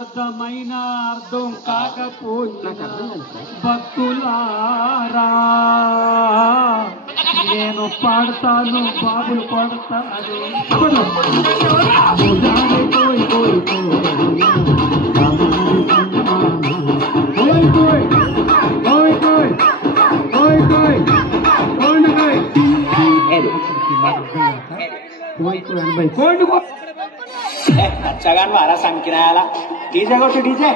అర్థమైన అర్థం కాకపోయినా భక్తులారా నేను పాడతాను బాబులు పాడతాను పోయి పోయి अच्छा गान मारा सांग की नाही आला डीजे गोष्ट डीजे